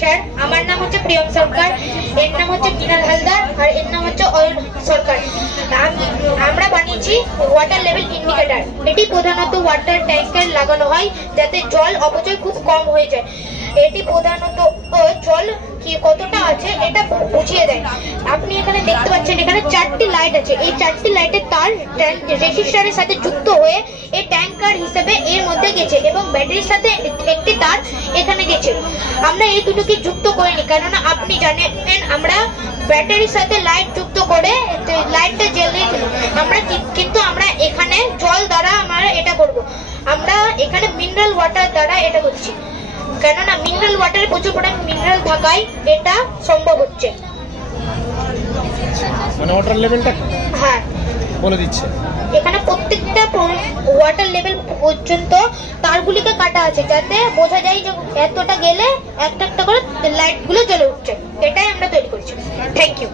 Sir, আমার নাম হচ্ছে প্রিয়ম সরকার, এর নাম হচ্ছে মিনাল হালদার, আর এর নাম হচ্ছে অয়ন সরকার। আমরা বানিয়েছি ওয়াটার লেভেল ইন্ডিকেটর। এটি প্রধানত ওয়াটার ট্যাঙ্কে লাগানো হয় যাতে জল অপচয় খুব কম হয়ে যায়। এটি প্রধানত জল কি কতটা আছে এটা বুঝিয়ে দেয়। আপনি এখানে দেখতে পাচ্ছেন এখানে 4টি লাইট আছে। এই 4টি লাইটের তার রেজিস্টারের সাথে যুক্ত হয়ে এই ট্যাঙ্কার হিসেবে এর মধ্যে গেছে এবং ব্যাটারির সাথে একটি তার এখানে গেছে। আমরা এই দুটোকে যুক্ত করিনি, কেননা আপনি জানেন আমরা ব্যাটারির সাথে লাইট যুক্ত করে লাইটটা জ্বালিয়ে দিই আমরা, কিন্তু আমরা এখানে জল দ্বারা আমরা এটা করব। আমরা এখানে মিনারেল ওয়াটার দ্বারা এটা করছি, কেননা মিনারেল ওয়াটারে প্রচুর পরিমাণে মিনারেল থাকায় এটা সম্ভব হচ্ছে। মানে ওয়াটার লেভেলটা হ্যাঁ বলে দিচ্ছে। এখানে প্রত্যেকটা ওয়াটার লেভেল পর্যন্ত তারগুলিকে কাটা আছে যাতে বোঝা যায় যে এতটা গেলে একটা একটা করে লাইট গুলো জ্বলে উঠছে। এটাই আমরা তৈরি করছি। Thank you.